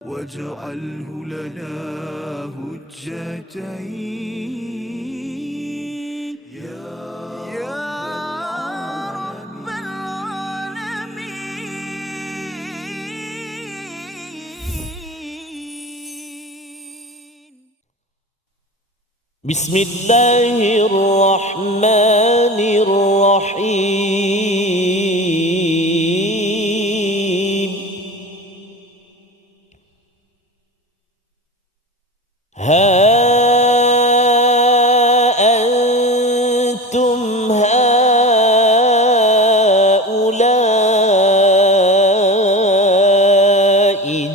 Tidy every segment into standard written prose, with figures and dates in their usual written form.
واجعله لنا هجتين يا رب العالمين. بسم الله الرحمن الرحيم. ها أنتم هؤلاء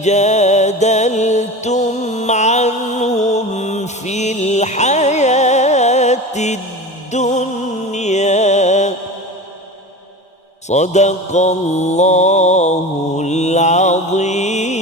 جادلتم عنهم في الحياة الدنيا صدق الله العظيم.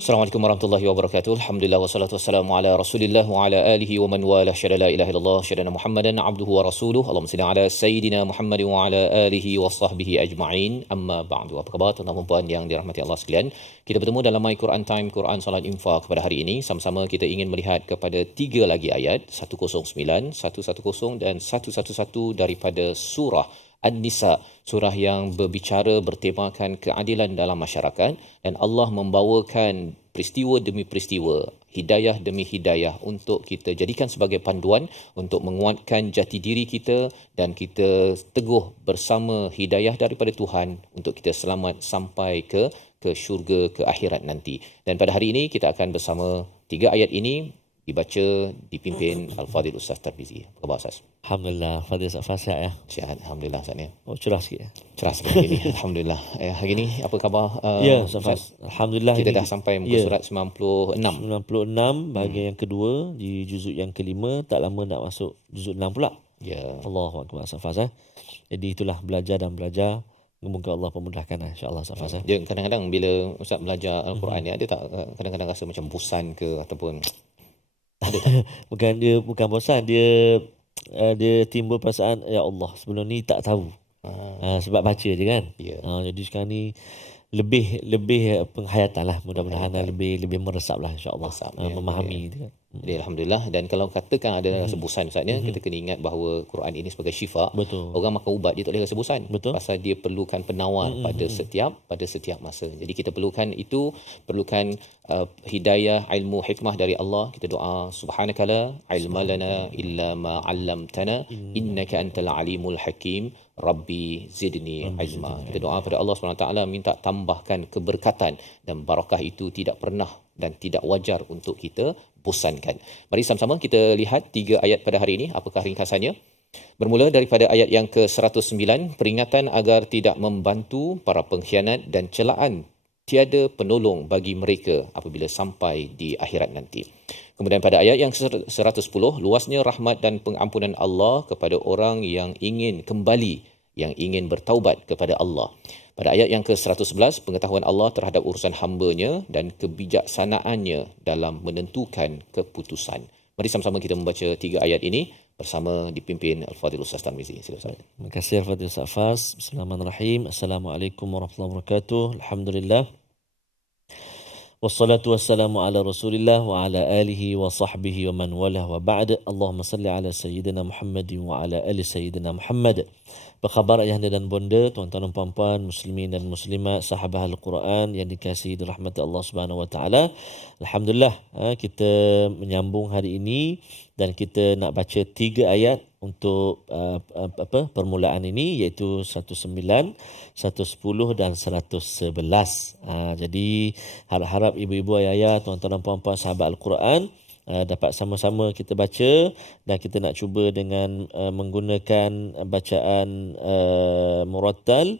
Assalamualaikum warahmatullahi wabarakatuh. Alhamdulillah wassalatu wassalamu ala Rasulillah wa ala alihi wa man walah. Syada la ilaha illallah, syada Muhammadan abduhu wa rasuluh. Allahumma salli ala sayidina Muhammad wa ala alihi wa sahbihi ajma'in. Amma ba'du. Apa khabar tuan-tuan dan puan yang dirahmati Allah sekalian? Kita bertemu dalam My Quran Time, Quran Salat Infak pada hari ini. Sama-sama kita ingin melihat kepada 3 lagi ayat, 109, 110 dan 111 daripada surah An-Nisa, surah yang berbicara bertemakan keadilan dalam masyarakat, dan Allah membawakan peristiwa demi peristiwa, hidayah demi hidayah untuk kita jadikan sebagai panduan untuk menguatkan jati diri kita dan kita teguh bersama hidayah daripada Tuhan untuk kita selamat sampai ke syurga, ke akhirat nanti. Dan pada hari ini kita akan bersama 3 ayat ini dibaca dipimpin Al-Fadhil Ustaz Tarmizi. Apa khabar Ustaz? Alhamdulillah, Fadil Ustaz sihat ya? Sihat, Alhamdulillah Ustaz ya. Oh, cerah sikit ya? Cerah sekali hari ini, Alhamdulillah. Hari ini apa khabar? Ya, Ustaz. Alhamdulillah kita ini, dah sampai muka surat 96. 96 bahagian yang kedua di juzuk yang kelima, tak lama nak masuk juzuk 6 pula. Ya. Allahu akbar Ustaz ya. Jadi itulah belajar dan belajar. Moga Allah pemudahkan insya-Allah Ustaz ya. Dia kadang-kadang bila Ustaz belajar Al-Quran ni, ada tak kadang-kadang rasa macam bosan ke ataupun bukan bosan, dia timbul perasaan ya Allah sebelum ni tak tahu. Sebab baca je kan. Ya. Jadi sekarang ni lebih penghayatan lah, mudah-mudahan lebih meresap lah insya-Allah, memahami gitu kan. Jadi Alhamdulillah. Dan kalau katakan ada rasa bosan Ustaz ya, kita kena ingat bahawa Quran ini sebagai syifa. Betul. Orang makan ubat dia tak boleh rasa bosan. Betul. Pasal dia perlukan penawar pada setiap masa. Jadi kita perlukan hidayah, ilmu, hikmah dari Allah. Kita doa subhanakala ilma lana illa ma 'allamtana innaka antal alimul hakim. Rabbi zidni ilma. Kita doa pada Allah SWT minta tambahkan keberkatan, dan barakah itu tidak pernah dan tidak wajar untuk kita bosankan. Mari sama-sama kita lihat 3 ayat pada hari ini. Apakah ringkasannya? Bermula daripada ayat yang ke-109, peringatan agar tidak membantu para pengkhianat dan celaan tiada penolong bagi mereka apabila sampai di akhirat nanti. Kemudian pada ayat yang ke-110, luasnya rahmat dan pengampunan Allah kepada orang yang ingin kembali, yang ingin bertaubat kepada Allah. Pada ayat yang ke-111, pengetahuan Allah terhadap urusan hamba-Nya dan kebijaksanaannya dalam menentukan keputusan. Mari sama-sama kita membaca 3 ayat ini bersama dipimpin Al-Fadhil Ustaz Tarmizi. Silakan. Terima kasih Al-Fadhil Ustaz Fas. Bismillahirrahmanirrahim. Assalamualaikum warahmatullahi wabarakatuh. Alhamdulillah. Wassalatu wassalamu ala Rasulillah wa ala alihi wa sahbihi wa man walah wa ba'd. Allahumma salli ala Sayyidina Muhammad wa ala ali Sayyidina Muhammad. Apa khabar ayahanda dan bonda, tuan-tuan dan puan-puan, muslimin dan muslimat, sahabat Al-Quran yang dikasihi dirahmati Allah Subhanahu wa taala. Alhamdulillah, kita menyambung hari ini dan kita nak baca 3 ayat untuk permulaan ini, iaitu 109, 110 dan 111. Jadi harap-harap ibu-ibu, ayah, tuan-tuan dan puan-puan sahabat Al-Quran dapat sama-sama kita baca, dan kita nak cuba dengan menggunakan bacaan murattal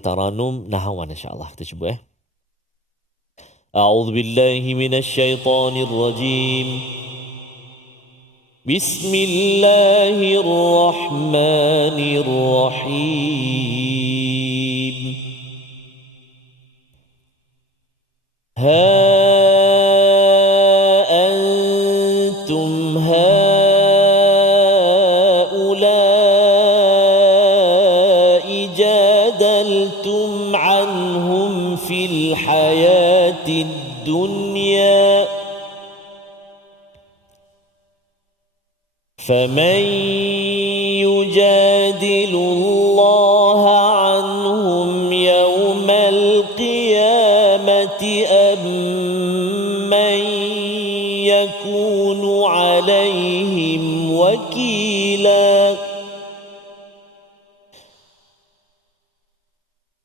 taranum nahawan, insya-Allah kita cuba ya. A'udzu billahi minasyaitonir rajim. Bismillahirrahmanirrahim. هؤلاء جادلتم جادلتم عنهم في الحياة الدنيا فمن يجادل الله عنهم يوم القيامة أم من يكون عليهم وكيلا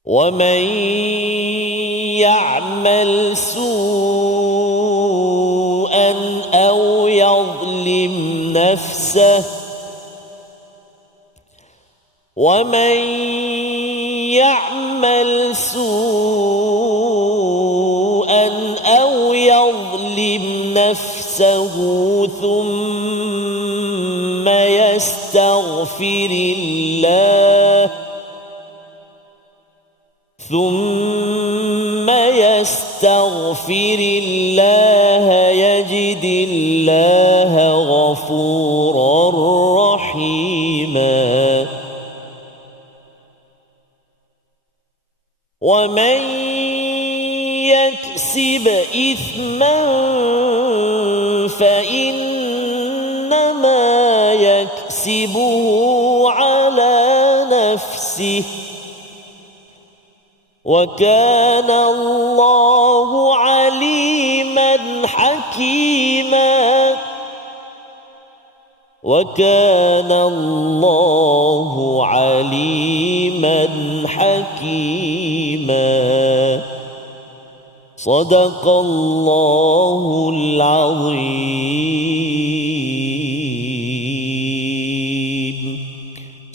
ومن يعمل سوءا أو يظلم نفسه ومن يعمل سوءا أو يظلم نفسه ثم يستغفر الله يجد الله غفورا رحيما ومن يكسب إثما فإنما يكسبه على نفسه وكان الله عليما حكيما وكان الله عليما حكيما صدق الله العظيم.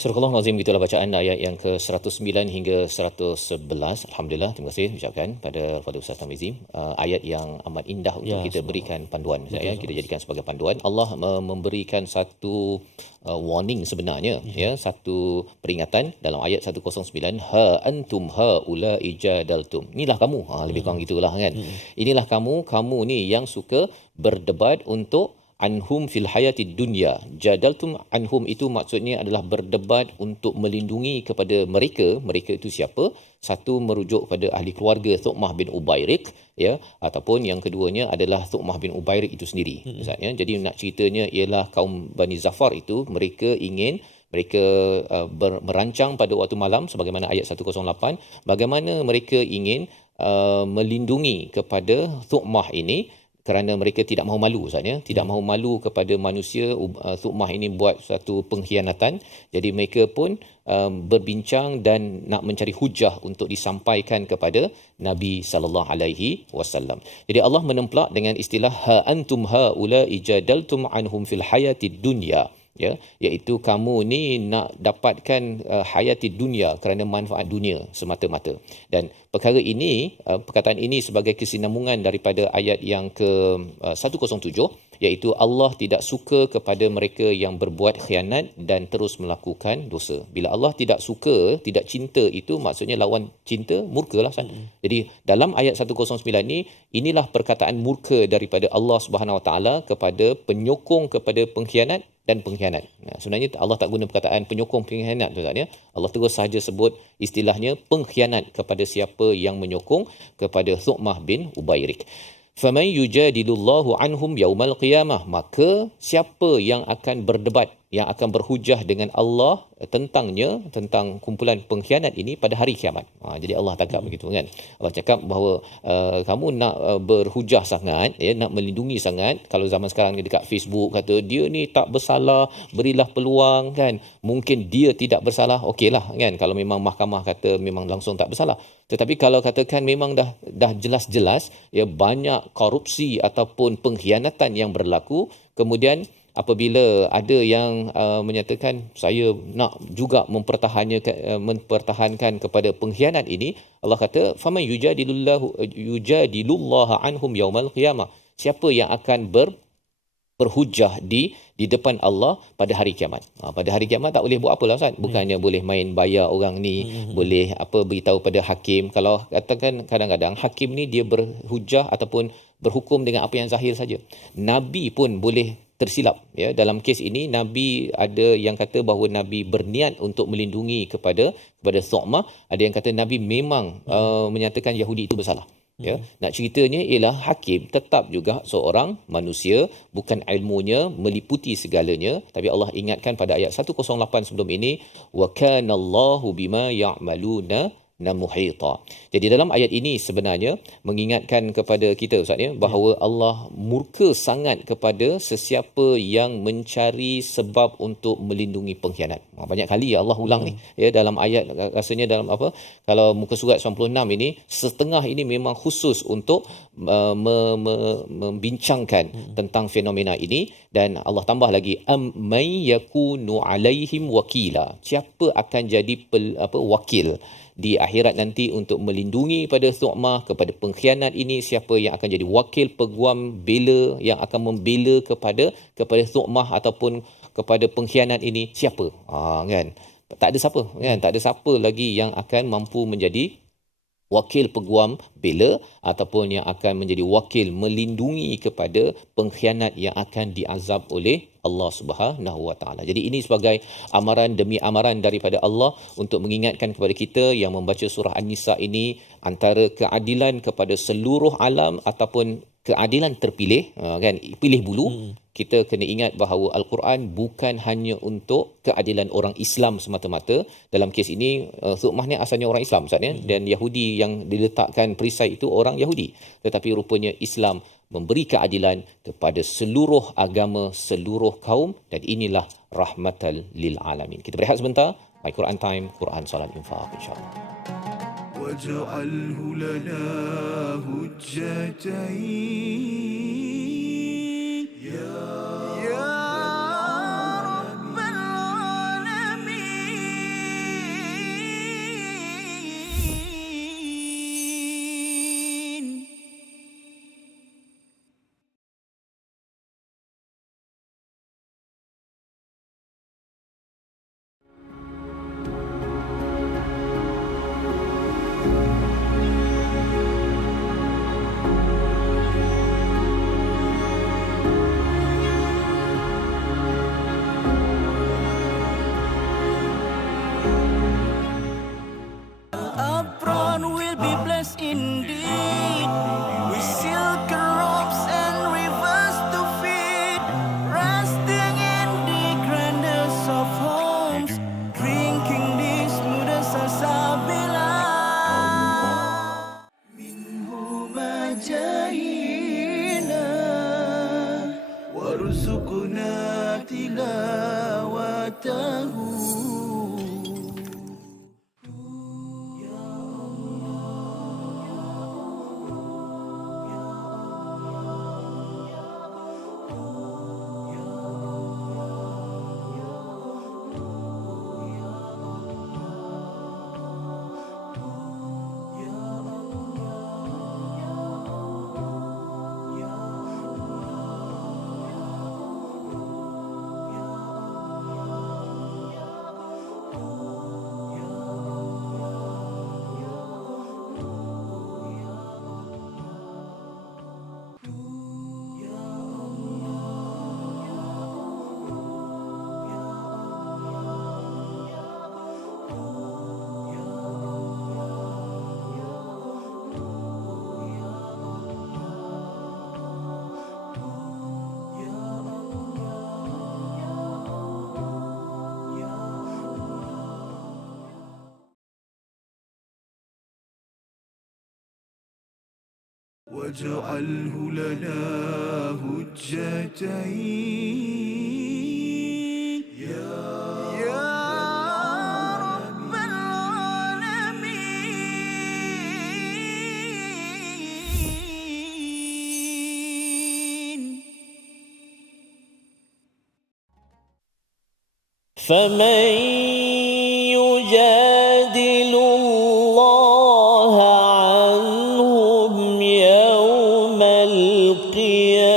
Surah Al-Azim, gitulah bacaan ayat yang ke-109 hingga 111. Alhamdulillah, terima kasih ucapkan pada Ustaz Tamizi. Ayat yang amat indah untuk kita berikan panduan. Ya, kita jadikan sebagai panduan. Allah memberikan satu warning sebenarnya, ya, satu peringatan dalam ayat 109. Ha antum haula ijadaltum. Inilah kamu. Lebih kurang gitulah kan. Inilah kamu ni yang suka berdebat untuk anhum fil hayatid dunya. Jadaltum anhum itu maksudnya adalah berdebat untuk melindungi kepada mereka. Mereka itu siapa? Satu merujuk pada ahli keluarga Thu'mah bin Ubairik, ya, ataupun yang keduanya adalah Thu'mah bin Ubairik itu sendiri. Misalnya, jadi nak ceritanya ialah kaum Bani Zafar itu mereka merancang pada waktu malam sebagaimana ayat 108 bagaimana mereka ingin melindungi kepada Thu'mah ini kerana mereka tidak mahu malu, tidak mahu malu kepada manusia. Thu'mah ini buat satu pengkhianatan, jadi mereka pun berbincang dan nak mencari hujah untuk disampaikan kepada Nabi sallallahu alaihi wasallam. Jadi Allah menemplak dengan istilah ha antum haula ijadaltum anhum fil hayatid dunya, ya, iaitu kamu ni nak dapatkan hayati dunia kerana manfaat dunia semata-mata. Dan perkara ini, perkataan ini sebagai kesinambungan daripada ayat yang ke 107, iaitu Allah tidak suka kepada mereka yang berbuat khianat dan terus melakukan dosa. Bila Allah tidak suka, tidak cinta, itu maksudnya lawan cinta murkalah. Jadi dalam ayat 109 ni, inilah perkataan murka daripada Allah Subhanahu Wa Taala kepada penyokong kepada pengkhianat dan pengkhianat. Sebenarnya Allah tak guna perkataan penyokong pengkhianat tu, Allah terus sahaja sebut istilahnya pengkhianat kepada siapa yang menyokong kepada Thu'mah bin Ubairik. Faman yujadilullahu anhum yaumal qiyamah, maka siapa yang akan berdebat, yang akan berhujah dengan Allah tentang kumpulan pengkhianat ini pada hari kiamat. Jadi Allah cakap begitu kan. Allah cakap bahawa kamu nak berhujah sangat, ya, nak melindungi sangat. Kalau zaman sekarang ni dekat Facebook kata dia ni tak bersalah, berilah peluang kan. Mungkin dia tidak bersalah, okeylah kan. Kalau memang mahkamah kata memang langsung tak bersalah. Tetapi kalau katakan memang dah jelas-jelas, ya, banyak korupsi ataupun pengkhianatan yang berlaku, kemudian apabila ada yang menyatakan saya nak juga mempertahankan kepada pengkhianat ini, Allah kata faman yujadilullaha anhum yaumal qiyamah, siapa yang akan berhujah di depan Allah pada hari kiamat. Pada hari kiamat tak boleh buat apalah Ustaz. Bukannya boleh main bayar orang ni, boleh beritahu pada hakim. Kalau katakan kadang-kadang hakim ni dia berhujah ataupun berhukum dengan apa yang zahir saja. Nabi pun boleh tersilap. Ya, dalam kes ini Nabi ada yang kata bahawa Nabi berniat untuk melindungi kepada Thu'mah, ada yang kata Nabi memang menyatakan Yahudi itu bersalah. Ya, nak ceritanya ialah hakim tetap juga seorang manusia, bukan ilmunya meliputi segalanya, tapi Allah ingatkan pada ayat 108 sebelum ini, wa kanallahu bima ya'maluna muhita. Jadi dalam ayat ini sebenarnya mengingatkan kepada kita Ustaz ya, bahawa Allah murka sangat kepada sesiapa yang mencari sebab untuk melindungi pengkhianat. Banyak kali Allah ulang ni ya dalam ayat, rasanya dalam apa, kalau muka surat 96 ini setengah ini memang khusus untuk membincangkan tentang fenomena ini, dan Allah tambah lagi may yakunu alaihim wakila, siapa akan jadi wakil di akhirat nanti untuk melindungi pada Thu'mah, kepada pengkhianat ini, siapa yang akan jadi wakil peguam bela yang akan membela kepada Thu'mah ataupun kepada pengkhianat ini, siapa? Kan tak ada siapa, kan tak ada siapa lagi yang akan mampu menjadi wakil peguam bela ataupun yang akan menjadi wakil melindungi kepada pengkhianat yang akan diazab oleh Allah Subhanahu Wa Taala. Jadi ini sebagai amaran demi amaran daripada Allah untuk mengingatkan kepada kita yang membaca surah An-Nisa ini, antara keadilan kepada seluruh alam ataupun keadilan terpilih, kan, pilih bulu. Kita kena ingat bahawa Al-Quran bukan hanya untuk keadilan orang Islam semata-mata. Dalam kes ini Thu'mah ni asalnya orang Islam Ustaz ya, dan Yahudi yang diletakkan perisai itu orang Yahudi, tetapi rupanya Islam memberi keadilan kepada seluruh agama, seluruh kaum, dan inilah rahmatal lil alamin. Kita berehat sebentar. My Quran Time, Quran Salat Infaq, insya-Allah. واجعله لنا هجتين يا رب العالمين. Apron will be blessed indeed, with silk robes and rivers to feed, resting in the grandest of homes, drinking the smoothest salsabila. Minhu majahina warzuqna tilawatahu. واجعله لنا هجتين يا رب العالمين. فمن يجادل الله عنهم يوم القيامة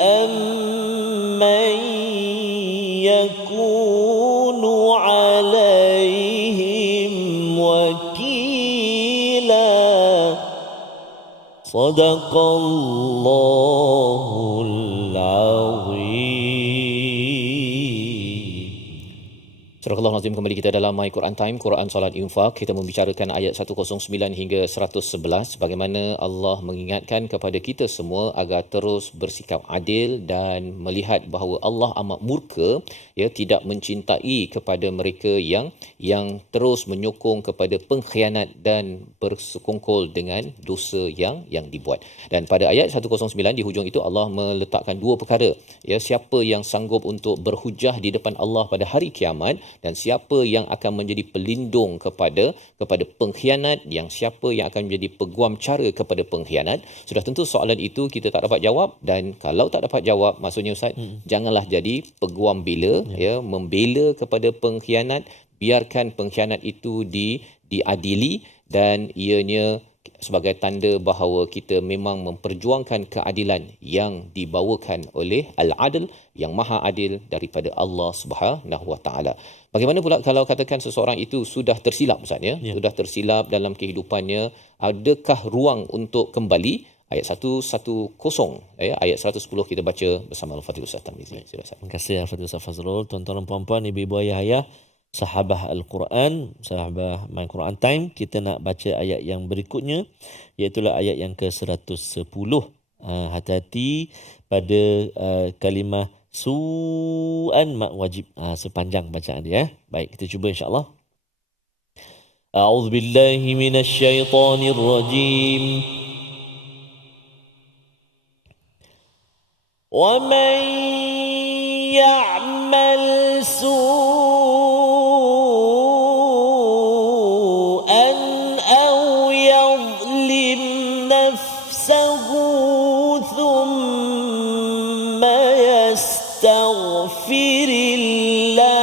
أم من يكون عليهم وكيلا. صدق الله العظيم. Surah Allah Azim, kembali kita dalam My Quran Time, Quran Salat Infak. Kita membicarakan ayat 109 hingga 111, bagaimana Allah mengingatkan kepada kita semua agar terus bersikap adil dan melihat bahawa Allah amat murka, ya, tidak mencintai kepada mereka yang terus menyokong kepada pengkhianat dan bersekongkol dengan dosa yang dibuat. Dan pada ayat 109 di hujung itu Allah meletakkan dua perkara, ya, siapa yang sanggup untuk berhujah di depan Allah pada hari kiamat, dan siapa yang akan menjadi pelindung kepada pengkhianat, yang siapa yang akan menjadi peguam cara kepada pengkhianat. Sudah tentu soalan itu kita tak dapat jawab, dan kalau tak dapat jawab, maksudnya Ustaz, janganlah jadi peguam bela, ya, membela kepada pengkhianat. Biarkan pengkhianat itu diadili, dan ianya sebagai tanda bahawa kita memang memperjuangkan keadilan yang dibawakan oleh Al-Adl, yang maha adil daripada Allah Subhanahu Wa Taala. Bagaimana pula kalau katakan seseorang itu sudah tersilap, Ustaz, ya? Sudah tersilap dalam kehidupannya, adakah ruang untuk kembali? Ayat 110, ya, ayat 110 kita baca bersama Al-Fatihah Ustaz Tarmizi. Terima kasih Al-Fatihah Ustaz Fazrul. Tuan-tuan dan puan-puan, ibu-ibu, ayah-ayah, sahabah Al-Quran, sahabah My Quran Time, kita nak baca ayat yang berikutnya, iaitu ayat yang ke-110. Hati-hati pada kalimah su'an mak wajib. Sepanjang bacaan dia. Baik, kita cuba insya-Allah. A'udzubillahi minasyaitonir rajim. Wa man ya'mal su'an aw yadhlim nafsahu thumma yastaghfirillah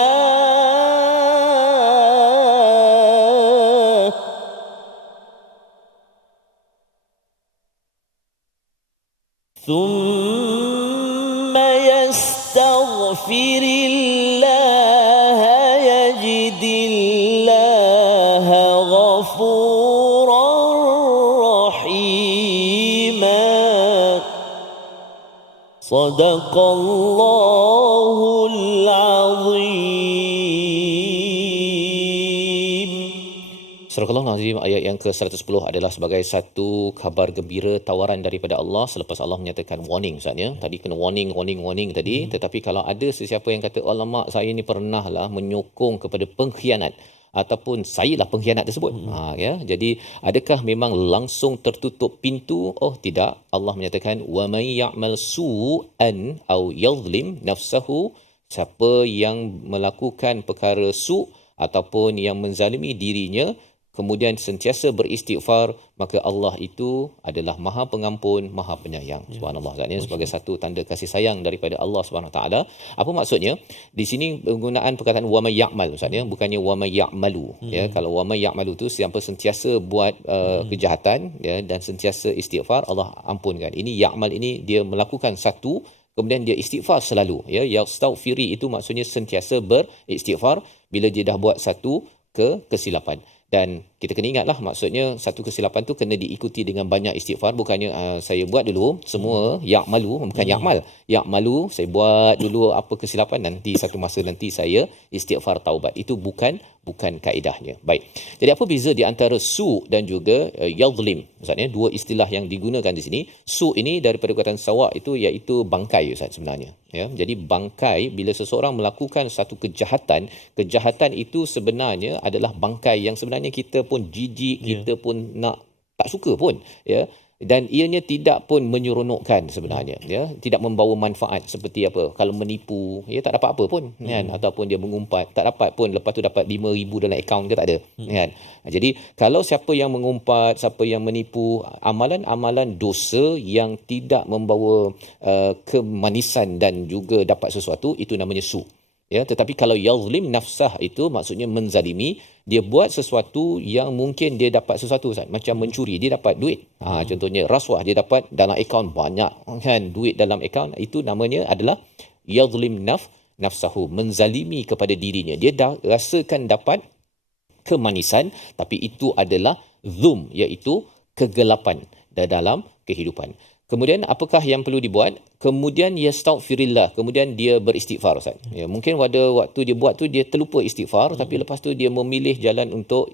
yajidillaha ghafuran rahima. Sadaqallahul azim. Surah Al-Azim ayat yang ke-110 adalah sebagai satu khabar gembira, tawaran daripada Allah selepas Allah menyatakan warning, Ustaz, ya. Tadi kena warning tadi, tetapi kalau ada sesiapa yang kata, alamak, saya ni pernahlah menyokong kepada pengkhianat, ataupun sayalah pengkhianat tersebut. Ya, jadi adakah memang langsung tertutup pintu? Oh, tidak. Allah menyatakan wa may ya'mal su'an aw yadhlim nafsahu, siapa yang melakukan perkara su' ataupun yang menzalimi dirinya, kemudian sentiasa beristighfar, maka Allah itu adalah Maha Pengampun, Maha Penyayang. Subhanallah, ini sebagai satu tanda kasih sayang daripada Allah Subhanahu taala. Apa maksudnya? Di sini penggunaan perkataan wa may ya'mal, Ustaz, ya, bukannya wa may ya'malu. Ya, kalau wa may ya'malu tu siapa sentiasa buat kejahatan, ya, dan sentiasa istighfar, Allah ampunkan. Ini ya'mal ini dia melakukan satu, kemudian dia istighfar selalu, ya. Yastaghfiri itu maksudnya sentiasa beristighfar bila dia dah buat satu kesilapan. Dan kita kena ingatlah, maksudnya satu kesilapan tu kena diikuti dengan banyak istighfar. Bukannya saya buat dulu semua ya'malu, bukan ya'mal. Ya'malu, saya buat dulu apa kesilapan, nanti satu masa nanti saya istighfar taubat. Itu bukan kaedahnya. Baik. Jadi apa beza di antara su dan juga yadhlim? Maksudnya dua istilah yang digunakan di sini. Su ini daripada perkataan sawa itu iaitu bangkai, Ustaz, sebenarnya. Ya, jadi bangkai, bila seseorang melakukan satu kejahatan itu sebenarnya adalah bangkai yang sebenarnya kita pun jijik, kita pun nak tak suka pun, ya. Dan ianya tidak pun menyeronokkan sebenarnya, ya, tidak membawa manfaat. Seperti apa, kalau menipu, ya, tak dapat apa pun, kan, ataupun dia mengumpat, tak dapat pun, lepas tu dapat 5,000 dalam akaun dia, tak ada, kan. Jadi kalau siapa yang mengumpat, siapa yang menipu, amalan-amalan dosa yang tidak membawa kemanisan dan juga dapat sesuatu, itu namanya su. Ya, tetapi kalau yazlim nafsah itu maksudnya menzalimi, dia buat sesuatu yang mungkin dia dapat sesuatu, Ustaz, macam mencuri, dia dapat duit. Contohnya rasuah, dia dapat dalam akaun banyak, kan, duit dalam akaun, itu namanya adalah yazlim nafsahu, menzalimi kepada dirinya. Dia dah rasakan dapat kemanisan, tapi itu adalah zulm, iaitu kegelapan dalam kehidupan. Kemudian apakah yang perlu dibuat? Kemudian yastaghfirillah, kemudian dia beristighfar Ustaz. Ya, mungkin pada waktu dia buat tu dia terlupa istighfar, tapi lepas tu dia memilih jalan untuk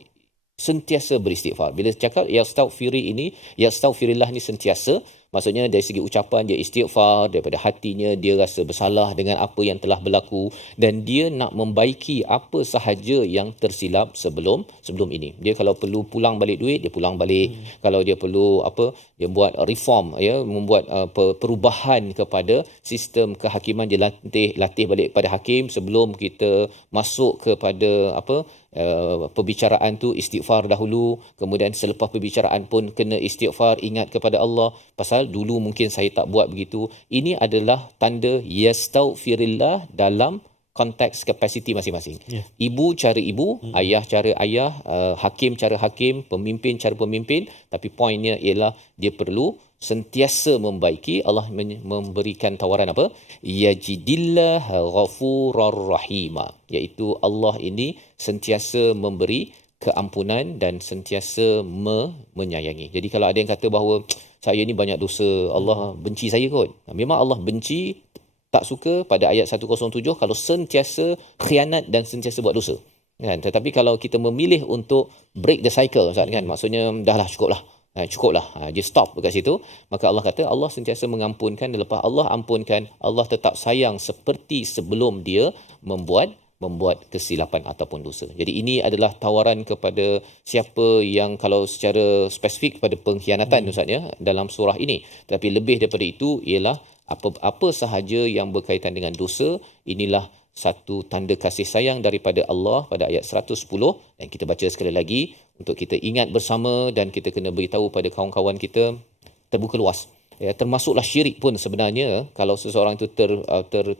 sentiasa beristighfar. Bila cakap yastaghfirillah ni sentiasa, maksudnya dari segi ucapan dia istighfar, daripada hatinya dia rasa bersalah dengan apa yang telah berlaku dan dia nak membaiki apa sahaja yang tersilap sebelum ini. Dia kalau perlu pulang balik duit, dia pulang balik. Kalau dia perlu dia buat reform, ya, membuat perubahan kepada sistem kehakiman, dia latih balik pada hakim sebelum kita masuk kepada perbicaraan tu, istighfar dahulu, kemudian selepas perbicaraan pun kena istighfar, ingat kepada Allah pasal dulu mungkin saya tak buat begitu. Ini adalah tanda yastaghfirillah dalam konteks kapasiti masing-masing. Ibu cara ibu, ayah cara ayah, hakim cara hakim, pemimpin cara pemimpin, tapi poinnya ialah dia perlu sentiasa membaiki. Allah memberikan tawaran apa? Yajidillah ghafurar rahima, iaitu Allah ini sentiasa memberi keampunan dan sentiasa menyayangi. Jadi kalau ada yang kata bahawa saya ni banyak dosa, Allah benci saya kot. Memang Allah benci, tak suka pada ayat 107 kalau sentiasa khianat dan sentiasa buat dosa. Kan? Tetapi kalau kita memilih untuk break the cycle, Ustaz, kan? Maksudnya dahlah cukuplah. Dia stop dekat situ. Maka Allah kata Allah sentiasa mengampunkan, dan lepas Allah ampunkan, Allah tetap sayang seperti sebelum dia membuat kesilapan ataupun dosa. Jadi ini adalah tawaran kepada siapa yang kalau secara spesifik pada pengkhianatan Ustaz, ya, dalam surah ini. Tapi lebih daripada itu ialah apa sahaja yang berkaitan dengan dosa, inilah satu tanda kasih sayang daripada Allah pada ayat 110, dan kita baca sekali lagi untuk kita ingat bersama dan kita kena beritahu pada kawan-kawan kita terbuka luas. Ya, termasuklah syirik pun sebenarnya kalau seseorang itu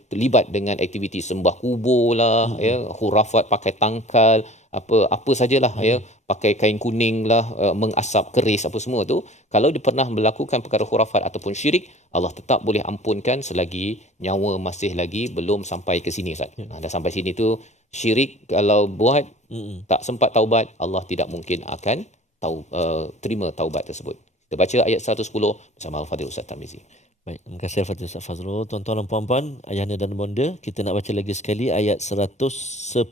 terlibat dengan aktiviti sembah kubur lah, ya, khurafat, pakai tangkal, apa sajalah, ya, pakai kain kuning lah, mengasap keris, apa semua tu, kalau dia pernah melakukan perkara khurafat ataupun syirik, Allah tetap boleh ampunkan selagi nyawa masih lagi belum sampai ke sini, Ustaz. Dah sampai sini tu syirik kalau buat tak sempat taubat, Allah tidak mungkin akan terima taubat tersebut. Kita baca ayat 110 bersama Al-Fadhil Ustaz Tarmizi. Baik, terima kasih Al-Fadhil Ustaz Fazrul. Tuan-tuan dan puan-puan, ayahanda dan bonda, kita nak baca lagi sekali ayat 110.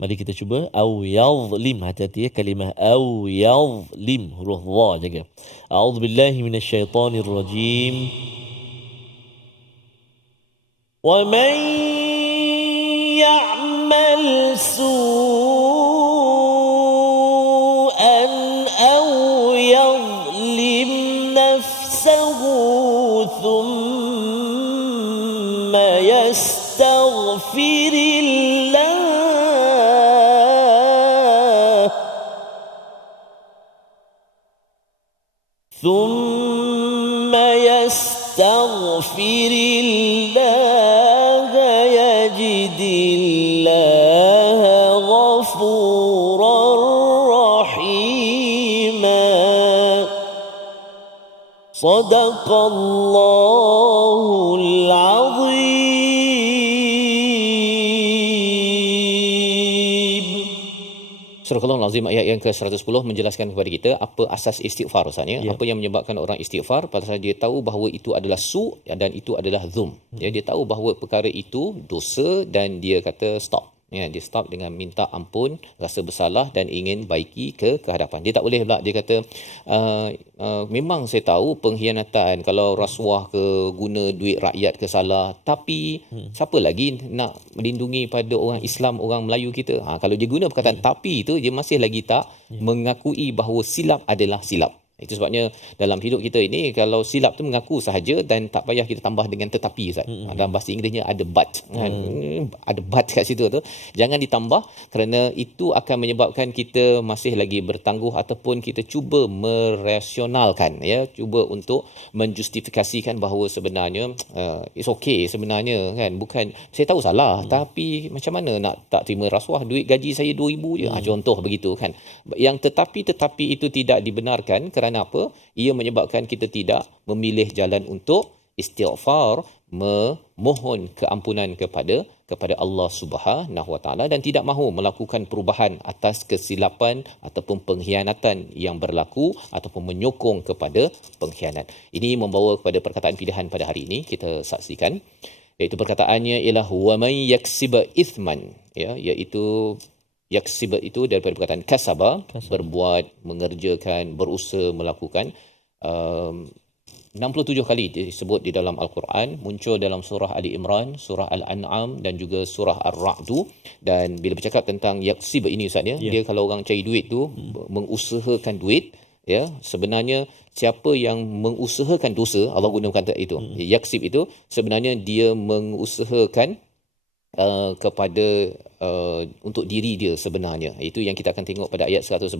Mari kita cuba. Au yadhlim, hati-hati ya, kalimah au yadhlim, huruf dha jaga. A'udzubillahi minasyaitonir rajim. Wa man ya'mal su'an aw yadhlim nafsahu thumma yastaghfirillah ثم يستغفر الله يجد الله غفورا رحيما صدق الله العظيم. Surah Al-Azim ayat yang ke-110 menjelaskan kepada kita apa asas istighfar, Ustaz, ya. Apa yang menyebabkan orang istighfar? Pasal dia tahu bahawa itu adalah dan itu adalah zulm. Ya, dia tahu bahawa perkara itu dosa dan dia kata stop. Ya, dia stop dengan minta ampun, rasa bersalah dan ingin baiki ke hadapan. Dia tak boleh pula dia kata memang saya tahu pengkhianatan, kalau rasuah ke, guna duit rakyat ke salah, tapi siapa lagi nak melindungi pada orang Islam, orang Melayu kita? Kalau dia guna perkataan tapi itu, dia masih lagi tak mengakui bahawa silap adalah silap. Itu sebabnya dalam hidup kita ini, kalau silap tu mengaku sahaja dan tak payah kita tambah dengan tetapi, Ustaz. Dalam bahasa Inggerisnya ada but. Ada but kat situ tu. Jangan ditambah kerana itu akan menyebabkan kita masih lagi bertangguh ataupun kita cuba merasionalkan, ya, cuba untuk menjustifikasikan bahawa sebenarnya it's okay sebenarnya, kan. Bukan saya tahu salah, tapi macam mana nak tak terima rasuah, duit gaji saya 2,000 je. Contoh begitu, kan. Yang tetapi itu tidak dibenarkan kerana apa? Ia menyebabkan kita tidak memilih jalan untuk istighfar, memohon keampunan kepada Allah Subhanahu Wa Taala dan tidak mahu melakukan perubahan atas kesilapan ataupun pengkhianatan yang berlaku ataupun menyokong kepada pengkhianat. Ini membawa kepada perkataan pilihan pada hari ini. Kita saksikan, iaitu perkataannya ialah wa may yaksiba ithman, ya, iaitu yaksiba itu daripada perkataan kasaba, berbuat, mengerjakan, berusaha, melakukan. 67 kali disebut di dalam Al-Quran, muncul dalam surah Ali Imran, surah Al-An'am dan juga surah Ar-Ra'du. Dan bila bercakap tentang yaksib ini Ustaz, dia kalau orang cari duit tu mengusahakan duit, ya, sebenarnya siapa yang mengusahakan dosa, Allah guna kata itu. Yaksib itu sebenarnya dia mengusahakan kepada untuk diri dia sebenarnya. Itu yang kita akan tengok pada ayat 111.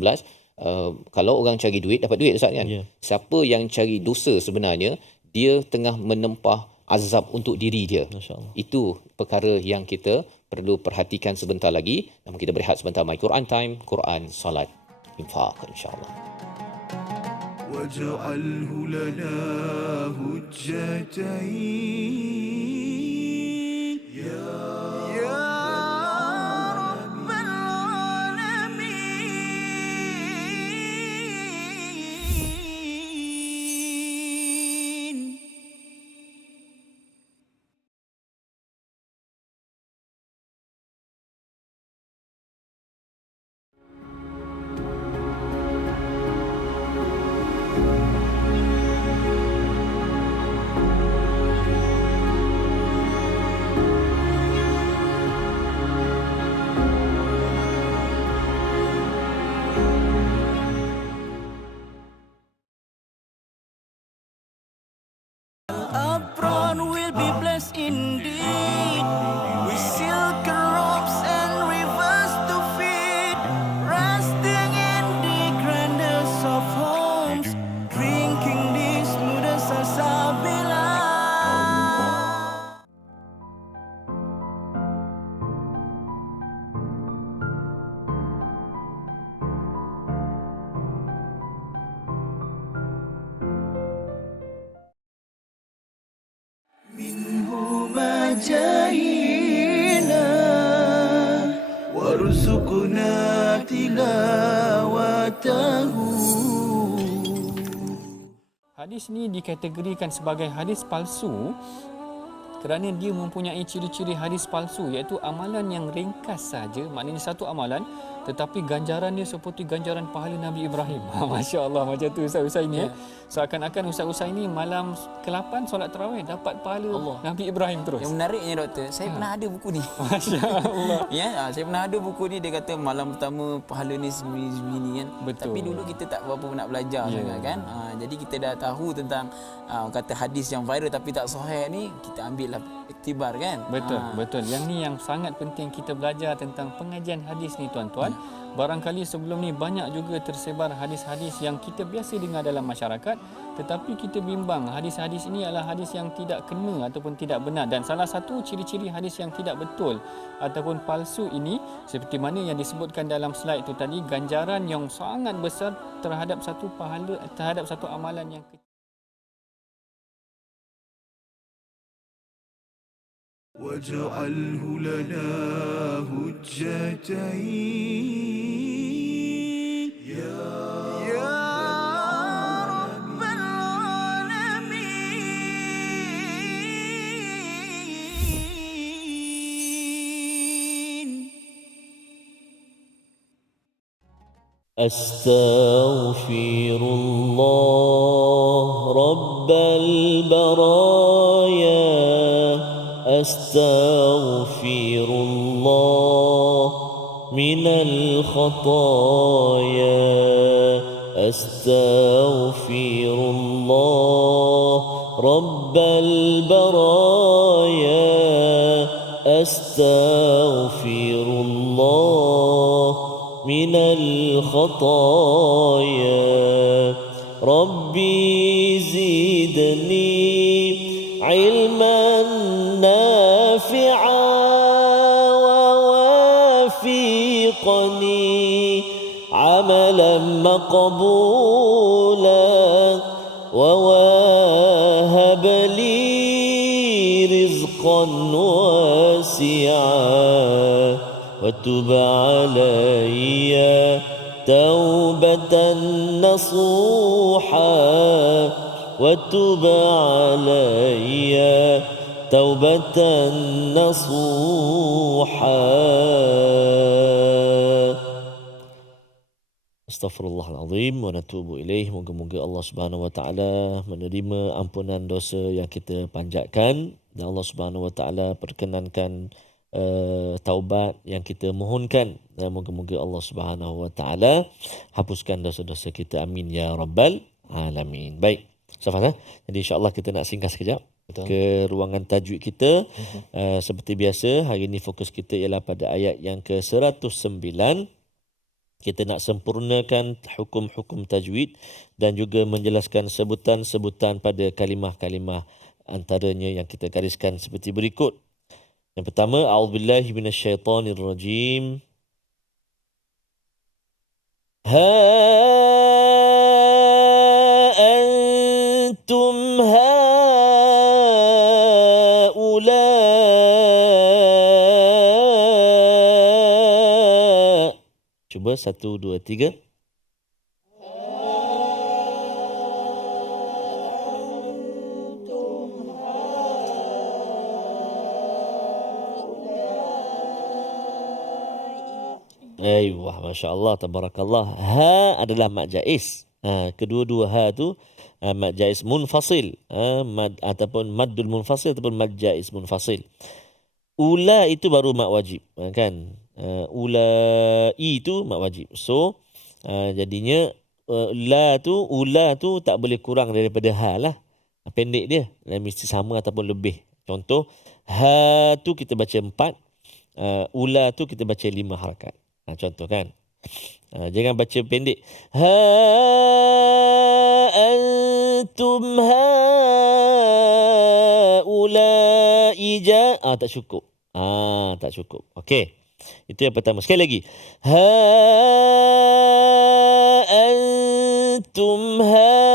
Kalau orang cari duit, dapat duit Ustaz kan? Siapa yang cari dosa sebenarnya, dia tengah menempah azab untuk diri dia. Itu perkara yang kita perlu perhatikan sebentar lagi. Namun kita berehat sebentar. My Quran Time, Quran, Salat, Infaq, insyaAllah. واجعله لنا هجتين يا رب العالمين. Apron will be blessed indeed with silk robes and rivers to feed, resting in the grandest of homes, drinking the smoothest salsabila. جاهينا وارزقنا تلاوته. Hadis ni dikategorikan sebagai hadis palsu kerana dia mempunyai ciri-ciri hadis palsu, iaitu amalan yang ringkas saja, maknanya satu amalan tetapi ganjaran dia seperti ganjaran pahala Nabi Ibrahim. Masya Allah, macam tu Ustaz ini. Seakan-akan Ustaz ini malam ke-8 solat tarawih dapat pahala Allah. Nabi Ibrahim terus. Yang menariknya doktor, saya pernah ada buku ni. Masya Allah. Saya pernah ada buku ni, dia kata malam pertama pahala ni segini kan. Betul. Tapi dulu kita tak berapa nak belajar sangat kan. Jadi kita dah tahu tentang kata hadis yang viral tapi tak sahih ni, kita ambil lah iktibar kan. Betul. Yang ni yang sangat penting kita belajar tentang pengajian hadis ni tuan-tuan. Barangkali sebelum ni banyak juga tersebar hadis-hadis yang kita biasa dengar dalam masyarakat, tetapi kita bimbang hadis-hadis ini adalah hadis yang tidak kena ataupun tidak benar. Dan salah satu ciri-ciri hadis yang tidak betul ataupun palsu ini, seperti mana yang disebutkan dalam slide itu tadi, ganjaran yang sangat besar terhadap satu pahala, terhadap satu amalan yang kecil. واجعله لنا هجتين يا رب العالمين. أستغفر الله رب البرايا، أستغفر الله من الخطايا، أستغفر الله رب البرايا، أستغفر الله من الخطايا. ربي زدني علما نافعا ووافقني عملا مقبولا ووهب لي رزقا واسعا وتب علي توبة نصوحا وتب علي توبة نصوحا. Astaghfirullahalazim wa natubu ilaih. Moga-moga Allah Subhanahu wa taala menerima ampunan dosa yang kita panjatkan dan Allah Subhanahu wa taala perkenankan taubat yang kita mohonkan, dan moga-moga Allah Subhanahu wa taala hapuskan dosa-dosa kita. Amin ya rabbal alamin. Baik. Safas, jadi insya-Allah kita nak singgah sekejap ke ruangan tajwid kita. Seperti biasa, hari ini fokus kita ialah pada ayat yang ke-109. Kita nak sempurnakan hukum-hukum tajwid dan juga menjelaskan sebutan-sebutan pada kalimah-kalimah antaranya yang kita gariskan seperti berikut. Yang pertama, a'udzubillahi minasyaitonirrajim. Ha antum haula. Cuba 1, 2, 3. Wah, Masya Allah, Tabarakallah. Ha adalah mad jaiz. Kedua-dua ha tu mad jaiz munfasil, mad ataupun maddul munfasil ataupun mad jaiz munfasil. Ula itu baru mad wajib, kan? Ulai itu mad wajib. So jadinya ula tu tak boleh kurang daripada ha lah. Pendek dia, dan mesti sama ataupun lebih. Contoh, ha tu kita baca 4, ula tu kita baca 5 harakat. Contoh kan. Jangan baca pendek. Ha antum haulai tak cukup. Tak cukup. Okey. Itu yang pertama. Sekali lagi. Ha antum haulai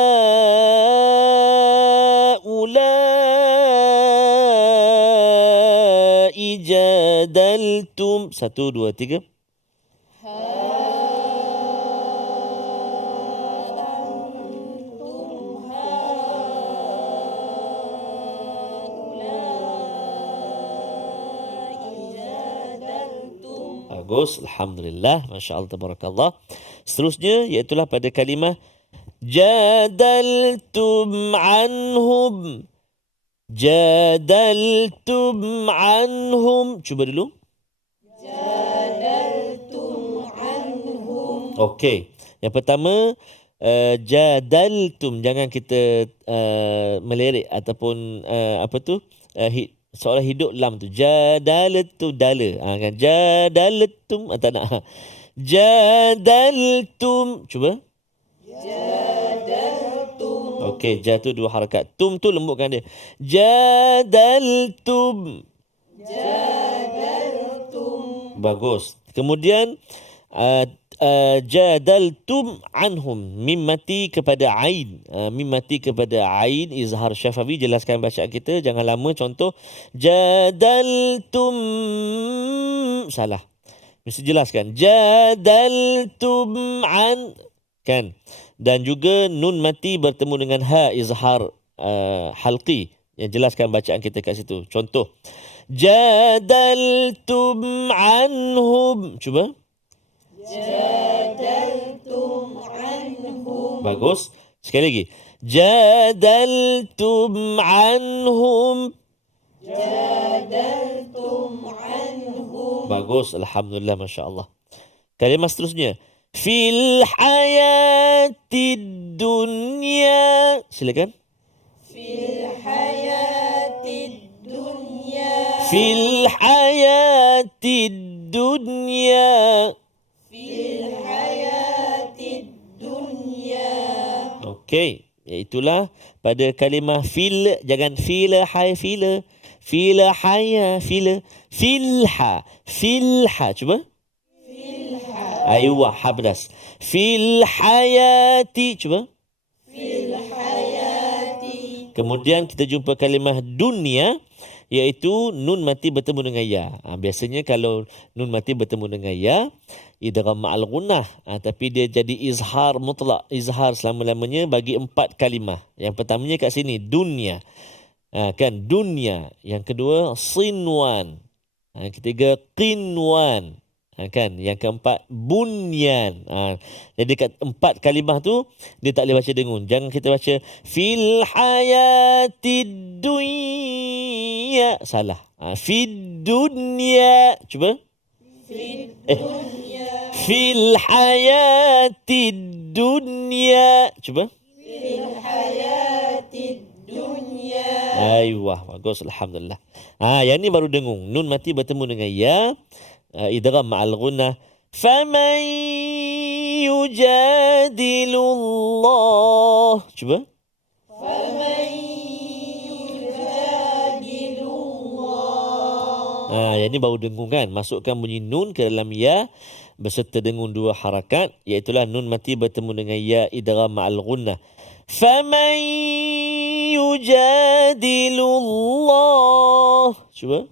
jadaltum. 1, 2, 3. Bagus, alhamdulillah, masya-Allah, tabarakallah. Seterusnya iaitulah pada kalimah jadaltum anhum. Jadaltum anhum. Cuba dulu. Jadaltum anhum. Okey. Yang pertama, jadaltum, jangan kita melirik ataupun seolah hidup lam tu. Jadaltum dala. Kan jadaltum tak nak. Jadaltum. Cuba. Jadaltum. Okey, ja tu 2 harakat. Tum tu lembutkan dia. Jadaltum. Jadaltum. Bagus. Kemudian jadaltum anhum, mim mati kepada ain. Mim mati kepada ain, izhar syafawi. Jelaskan bacaan kita, jangan lama. Contoh, jadaltum, salah, mesti jelaskan. Jadaltum an, kan. Dan juga nun mati bertemu dengan ha, izhar halqi, yang jelaskan bacaan kita kat situ. Contoh, jadaltum anhum. Cuba. Jadaltum anhum. Bagus. Sekali lagi. Jadaltum anhum. Jadaltum anhum. Bagus. Alhamdulillah, masya-Allah. Kalimah seterusnya. Fil hayatid dunya. Silakan. Fil hayatid dunya. Fil hayatid dunya. Fil hayatid dunya. Okey, itulah pada kalimah fil. Jangan fil hay fil. Fil haya fil. Filha. Filha. Cuba. Filha. Aywa, habdas. Fil hayati. Cuba. Fil hayati. Kemudian kita jumpa kalimah dunia, iaitu nun mati bertemu dengan ya. Biasanya kalau nun mati bertemu dengan ya, idgham ma'al gunnah, tapi dia jadi izhar mutlak, izhar selama-lamanya bagi 4 kalimah. Yang pertamanya kat sini dunya. Kan dunya. Yang kedua sinwan. Yang ketiga qinwan. Kan, yang keempat bunyan. Jadi kat 4 kalimah tu dia tak boleh baca dengung. Jangan kita baca fil hayatid dunya, salah. Fid dunya, cuba fil hayatid dunya, cuba Aiyah, bagus, alhamdulillah. Yang ni baru dengung. Nun mati bertemu dengan ya, idgham ma'al gunnah. Faman yujadilullah, cuba yang ni baru dengung kan. Masukkan bunyi nun ke dalam ya berserta dengung 2 harakat, iaitulah nun mati bertemu dengan ya idgham ma'al gunnah. Faman yujadilullah, cuba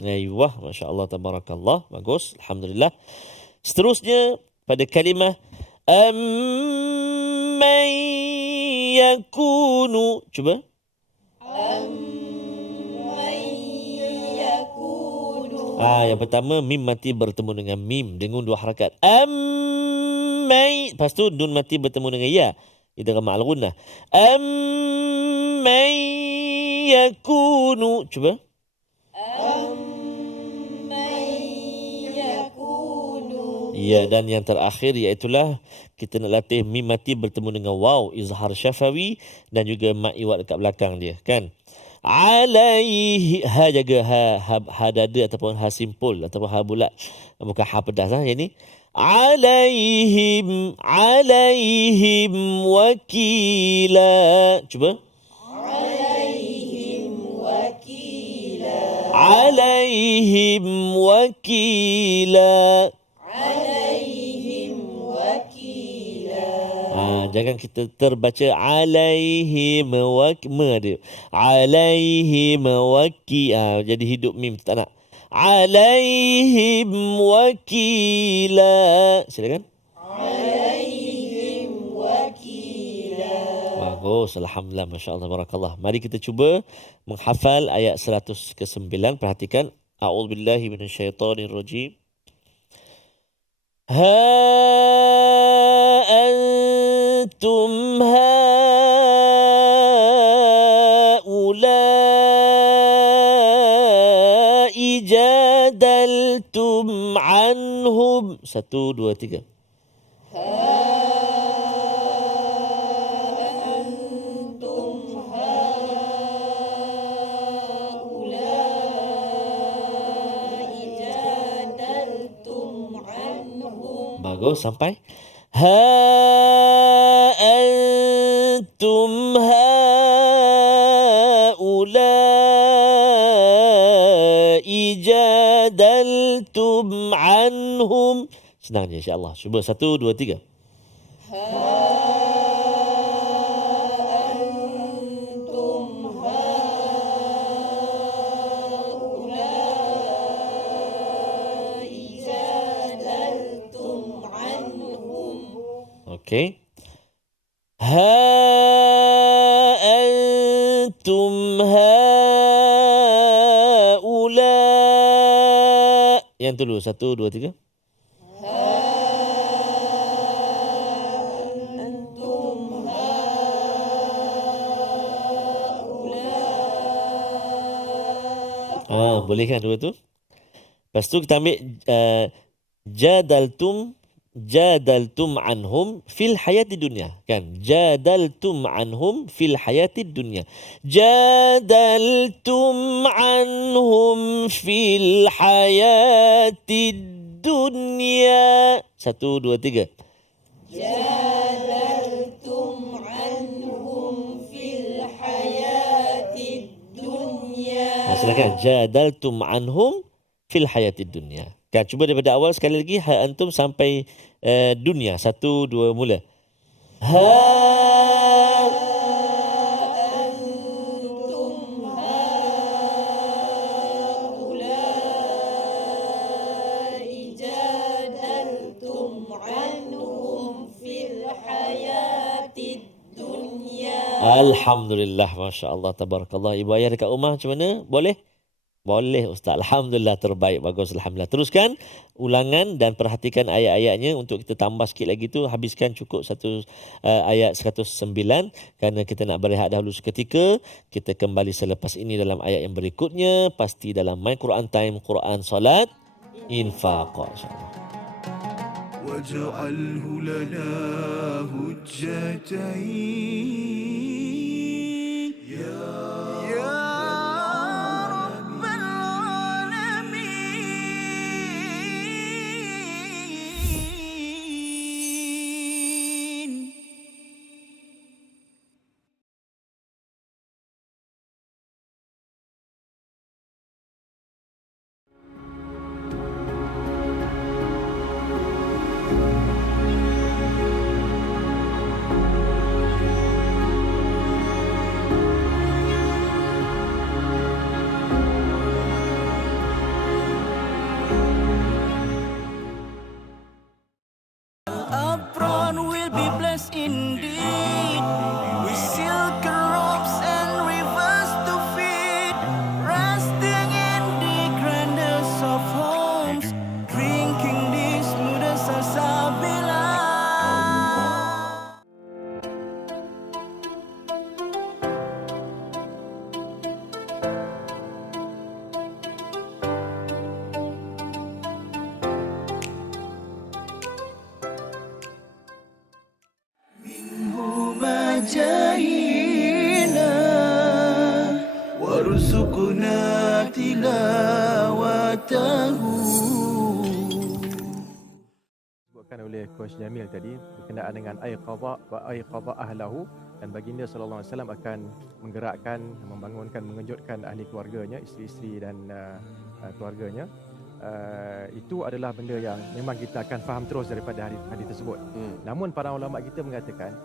Aiyah, Masya Allah, tabarakallah, bagus, alhamdulillah. Seterusnya pada kalimah amman yakunu, cuba yang pertama mim mati bertemu dengan mim dengung 2 harakat. Amman, lepas tu nun mati bertemu dengan ya, idgham ma'al gunnah. Amman yakunu, cuba ya, dan yang terakhir iaitulah kita nak latih mim mati bertemu dengan waw, izhar syafawi, dan juga mat iwad dekat belakang dia, kan. Alaihi, ha jaga ha dada ataupun ha simpul ataupun ha bulat, bukan ha pedas. Yang ni alaihim wakila, cuba alaihim wakila. Jangan kita terbaca alaihim wakma, alaihim waki, jadi hidup mim, tak nak. Alaihim wakila, silakan. Alaihim wakila. Bagus, alhamdulillah, masya-Allah, barakallah. Mari kita cuba menghafal ayat 100 ke 9. Perhatikan. A'udzubillahi minasyaitonirrajim. أنتم هؤلاء جادلتم عنهم. 1, 2, 3. Bagus, sampai antum haula'i jadaltum anhum. Senang je, insya-Allah. Cuba 1, 2, 3. Okey. Antum haula. Yang tu dulu. 1, 2, 3. Boleh kan dua tu? Lepas tu kita ambil jadaltum anhum fil hayati dunya, kan? Jadaltum anhum fil hayati dunya. Jadaltum anhum fil hayati dunya. 1, 2, 3. Jadaltum anhum fil hayati dunya. Silakan. Jadaltum anhum fil hayati dunya. Kan, cuba daripada awal sekali lagi, ha antum sampai dunia. 1, 2, mula. Alhamdulillah, Masya Allah, Tabarakallah. Ibu ayah dekat rumah macam mana? Boleh? Boleh Ustaz. Alhamdulillah, terbaik. Bagus, Alhamdulillah. Teruskan ulangan dan perhatikan ayat-ayatnya. Untuk kita tambah sikit lagi tu, habiskan cukup ayat 109. Kerana kita nak berehat dahulu seketika. Kita kembali selepas ini dalam ayat yang berikutnya. Pasti dalam My Quran Time, Quran Salat, Infaq, insyaAllah. واجعله لنا هجتين يا رب العالمين. Upfront will be blessed indeed with silken robes and rivers to feed, resting in the grandest of homes, drinking the smoothest salsabila. مجاهينا وارزقنا تلاوته. Disebutkan oleh Coach Jamil tadi berkenaan dengan aiqadha wa aiqadha ahlahu, dan baginda sallallahu alaihi wasallam akan menggerakkan, membangunkan, mengejutkan ahli keluarganya, isteri-isteri dan keluarganya. Itu adalah benda yang memang kita akan faham terus daripada hadis tersebut. Namun para ulama kita mengatakan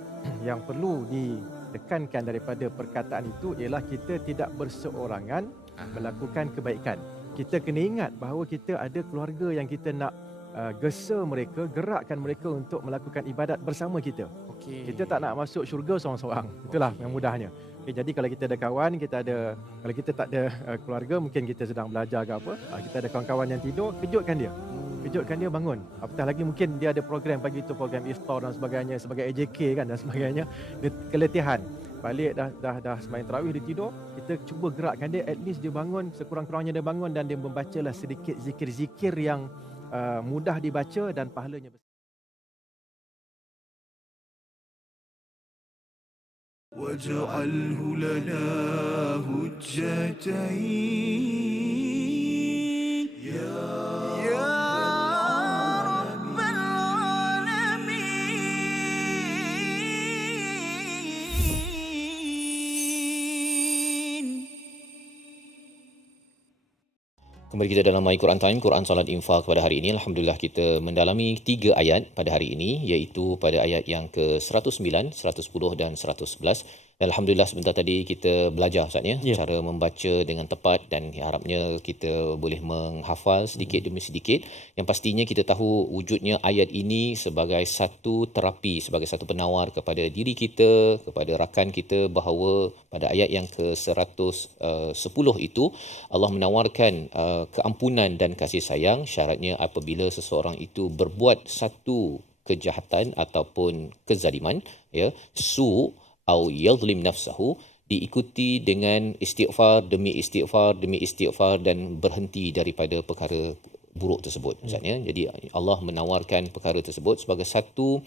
yang perlu ditekankan daripada perkataan itu ialah kita tidak berseorangan melakukan kebaikan. Kita kena ingat bahawa kita ada keluarga yang kita nak gesa mereka, gerakkan mereka untuk melakukan ibadat bersama kita. Kita tak nak masuk syurga seorang-seorang. Itulah yang mudahnya. Jadi kalau kita ada kawan, kalau kita tak ada keluarga, mungkin kita sedang belajar ke apa, kita ada kawan-kawan yang tidur, kejutkan dia. Kejutkan dia bangun. Apatah lagi mungkin dia ada program pagi itu, program iftar dan sebagainya, sebagai AJK kan dan sebagainya. Dia keletihan. Balik dah sembahyang tarawih, dia tidur, kita cuba gerakkan dia, at least dia bangun, sekurang-kurangnya dia bangun dan dia membacalah sedikit zikir-zikir yang mudah dibaca dan pahalanya besar. واجعله لنا هجتين يا رب العالمين. Kembali kita dalam My Quran Time, Quran Salat Infaq pada hari ini. Alhamdulillah kita mendalami 3 ayat pada hari ini, iaitu pada ayat yang ke-109, 110 dan 111. Dan Alhamdulillah sebentar tadi kita belajar Ustaz ya, cara membaca dengan tepat, dan harapnya kita boleh menghafal sedikit demi sedikit. Yang pastinya kita tahu wujudnya ayat ini sebagai satu terapi, sebagai satu penawar kepada diri kita, kepada rakan kita, bahawa pada ayat yang ke-110 itu Allah menawarkan keampunan dan kasih sayang. Syaratnya apabila seseorang itu berbuat satu kejahatan ataupun kezaliman, ya, au yadhlim nafsahu, diikuti dengan istighfar demi istighfar demi istighfar dan berhenti daripada perkara buruk tersebut. Maksudnya, jadi Allah menawarkan perkara tersebut sebagai satu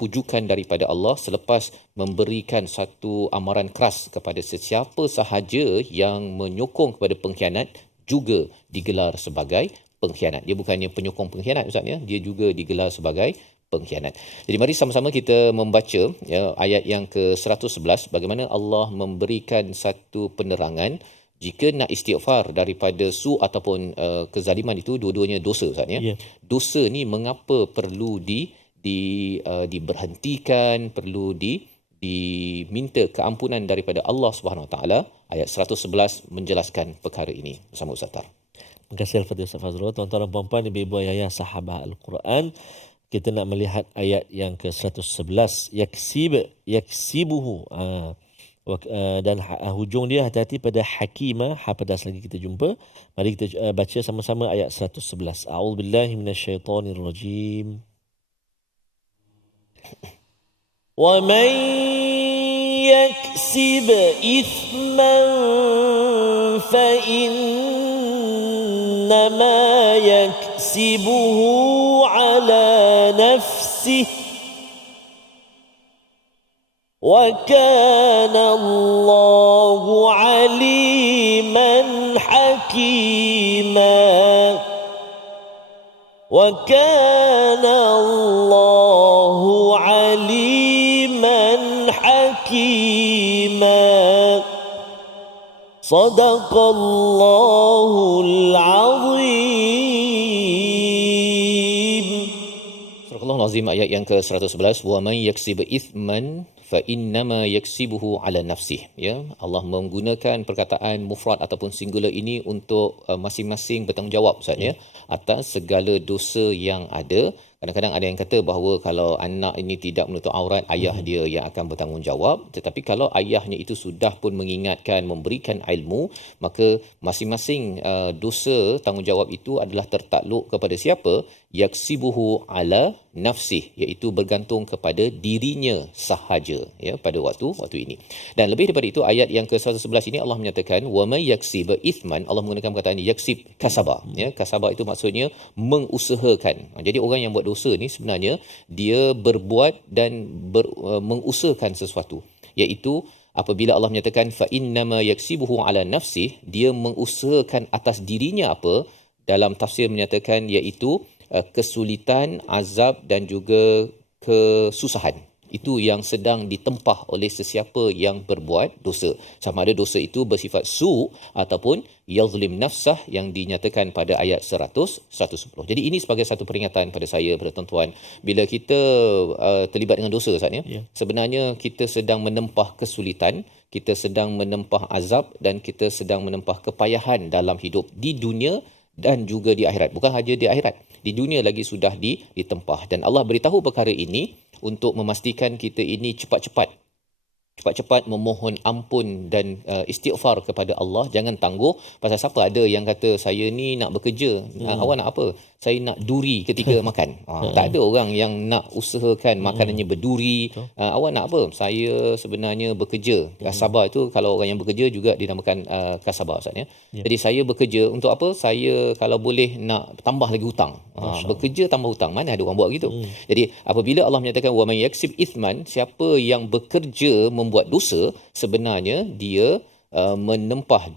pujukan daripada Allah selepas memberikan satu amaran keras kepada sesiapa sahaja yang menyokong kepada pengkhianat juga digelar sebagai pengkhianat. Dia bukannya penyokong pengkhianat Ustaz ya, dia juga digelar sebagai pengkhianat. Jadi mari sama-sama kita membaca ayat yang ke-111, bagaimana Allah memberikan satu penerangan jika nak istighfar daripada ataupun kezaliman itu, dua-duanya dosa Ustaz ya. Dosa ni mengapa perlu diberhentikan, perlu diminta keampunan daripada Allah Subhanahu Wa Taala. Ayat 111 menjelaskan perkara ini bersama Ustaz Tar. Terima kasih Al-Fatihah Ustaz Fazrul. Tuan-tuan dan puan-puan, ibu-ibu ayah sahabat Al-Quran, kita nak melihat ayat yang ke-111, yaksibuhu. Dan hujung dia hati-hati pada hakimah, pedas lagi kita jumpa. Mari kita baca sama-sama ayat 111. A'udzubillahi minasyaitonirrajim. وَمَنْ يَكْسِبْ إِثْمًا فَإِنَّمَا يَكْسِبُهُ عَلَى نَفْسِهِ وَكَانَ اللَّهُ عَلِيمًا حَكِيمًا وَكَانَ اللَّهُ عَلِيمًا حَكِيمًا صدق الله العظيم. Surah Al-Azim ayat yang ke-111, wa man yaksib ithman fa innama yaksibuhu ala nafsih. Ya, Allah menggunakan perkataan mufrad ataupun singular ini untuk masing-masing bertanggungjawab Ustaz ya, atas segala dosa yang ada. Kadang-kadang ada yang kata bahawa kalau anak ini tidak menutup aurat, ayah dia yang akan bertanggungjawab. Tetapi kalau ayahnya itu sudah pun mengingatkan, memberikan ilmu, maka masing-masing dosa tanggungjawab itu adalah tertakluk kepada siapa? Yaksibuhu ala nafsih, iaitu bergantung kepada dirinya sahaja ya pada waktu ini. Dan lebih daripada itu, ayat yang ke-111 ini Allah menyatakan wa may yaksib ithman, Allah menggunakan perkataan yaksib kasaba ya. Kasaba itu maksudnya mengusahakan. Jadi orang yang buat dosa ni sebenarnya dia berbuat dan mengusahakan sesuatu, iaitu apabila Allah menyatakan fa innama yaksibuhu ala nafsih, dia mengusahakan atas dirinya apa? Dalam tafsir menyatakan iaitu kesulitan, azab dan juga kesusahan. Itu yang sedang ditempah oleh sesiapa yang berbuat dosa. Sama ada dosa itu bersifat su' ataupun yazlim nafsah yang dinyatakan pada ayat 110. Jadi ini sebagai satu peringatan pada saya, pada tuan-tuan. Bila kita terlibat dengan dosa Ustaz ya, sebenarnya kita sedang menempah kesulitan, kita sedang menempah azab dan kita sedang menempah kepayahan dalam hidup di dunia dan juga di akhirat. Bukan sahaja di akhirat, di dunia lagi sudah ditempah. Dan Allah beritahu perkara ini untuk memastikan kita ini cepat-cepat memohon ampun dan istighfar kepada Allah. Jangan tangguh. Pasal siapa ada yang kata saya ni nak bekerja, awak nak apa? Saya nak duri ketika makan. Tak ada orang yang nak usahakan makanannya berduri. Awak nak apa? Saya sebenarnya bekerja. Kasabah itu kalau orang yang bekerja juga dinamakan kasabah Ustaz ya. Jadi saya bekerja untuk apa? Saya kalau boleh nak tambah lagi hutang. Bekerja tambah hutang. Mana ada orang buat gitu? Jadi apabila Allah menyatakan wa may yaksib ithman, siapa yang bekerja membuat dosa, sebenarnya dia menempah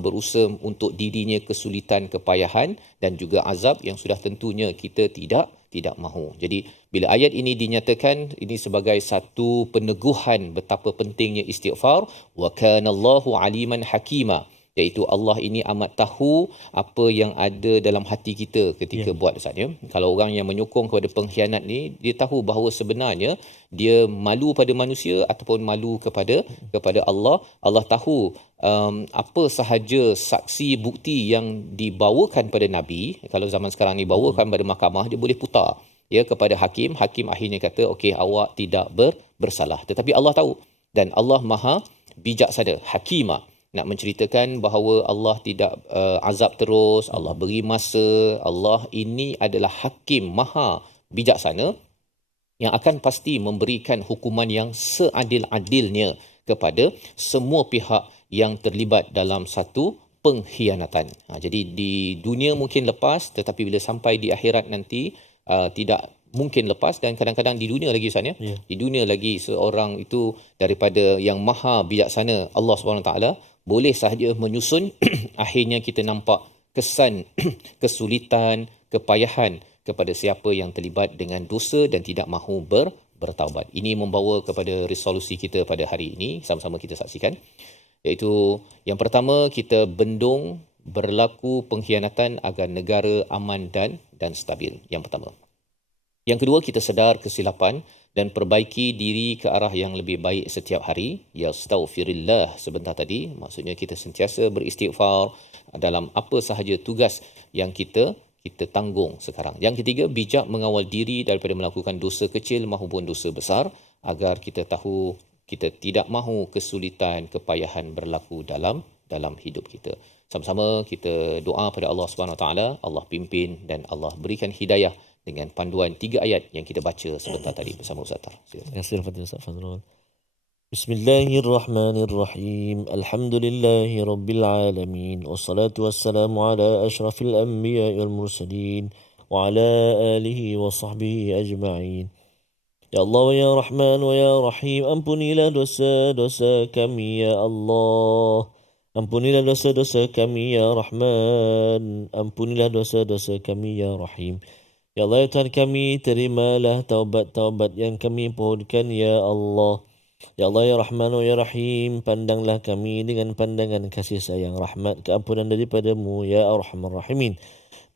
berusaha untuk dirinya kesulitan, kepayahan dan juga azab yang sudah tentunya kita tidak mahu. Jadi bila ayat ini dinyatakan, ini sebagai satu peneguhan betapa pentingnya istighfar. Wa kanallahu aliman hakima, iaitu Allah ini amat tahu apa yang ada dalam hati kita ketika buat Ustaz ya. Kalau orang yang menyokong kepada pengkhianat ni, dia tahu bahawa sebenarnya dia malu pada manusia ataupun malu kepada Allah. Allah tahu apa sahaja saksi bukti yang dibawakan pada Nabi. Kalau zaman sekarang ni bawakan pada mahkamah, dia boleh putar ya kepada hakim. Hakim akhirnya kata okey, awak tidak bersalah. Tetapi Allah tahu, dan Allah Maha bijaksana, hakimah, nak menceritakan bahawa Allah tidak azab terus, Allah beri masa. Allah ini adalah hakim maha bijaksana yang akan pasti memberikan hukuman yang seadil-adilnya kepada semua pihak yang terlibat dalam satu pengkhianatan. Jadi di dunia mungkin lepas, tetapi bila sampai di akhirat nanti tidak mungkin lepas. Dan kadang-kadang di dunia lagi Ustaz ya, di dunia lagi seorang itu daripada yang maha bijaksana Allah SWT boleh sahaja menyusun akhirnya kita nampak kesan kesulitan, kepayahan kepada siapa yang terlibat dengan dosa dan tidak mahu bertaubat. Ini membawa kepada resolusi kita pada hari ini, sama-sama kita saksikan, iaitu yang pertama, kita bendung berlaku pengkhianatan agar negara aman dan stabil. Yang pertama. Yang kedua, kita sedar kesilapan dan perbaiki diri ke arah yang lebih baik setiap hari. Yastaghfirillah sebentar tadi, maksudnya kita sentiasa beristighfar dalam apa sahaja tugas yang kita tanggung sekarang. Yang ketiga, bijak mengawal diri daripada melakukan dosa kecil maupun dosa besar agar kita tahu kita tidak mahu kesulitan, kepayahan berlaku dalam hidup kita. Sama-sama kita doa pada Allah Subhanahu Wa Taala, Allah pimpin dan Allah berikan hidayah dengan panduan 3 ayat yang kita baca sebentar tadi bersama Ustaz Tar. Silakan. Terima kasih Al-Fatihah Ustaz Fazrul. Bismillahirrahmanirrahim. Alhamdulillahi rabbil alamin. Wassalatu wassalamu ala asyrafil anbiya'i wal mursalin wa ala alihi wa sahbihi ajma'in. Ya Allah wa ya Rahman wa ya Rahim, ampunilah dosa-dosa kami ya Allah. Ampunilah dosa-dosa kami ya Rahman. Ampunilah dosa-dosa kami ya Rahim. Ya Allah ya Tuhan kami, terimalah taubat-taubat yang kami pohonkan ya Allah. Ya Allah ya Rahman ya Rahim, pandanglah kami dengan pandangan kasih sayang, rahmat, keampunan daripadamu ya Arhamar Rahimin.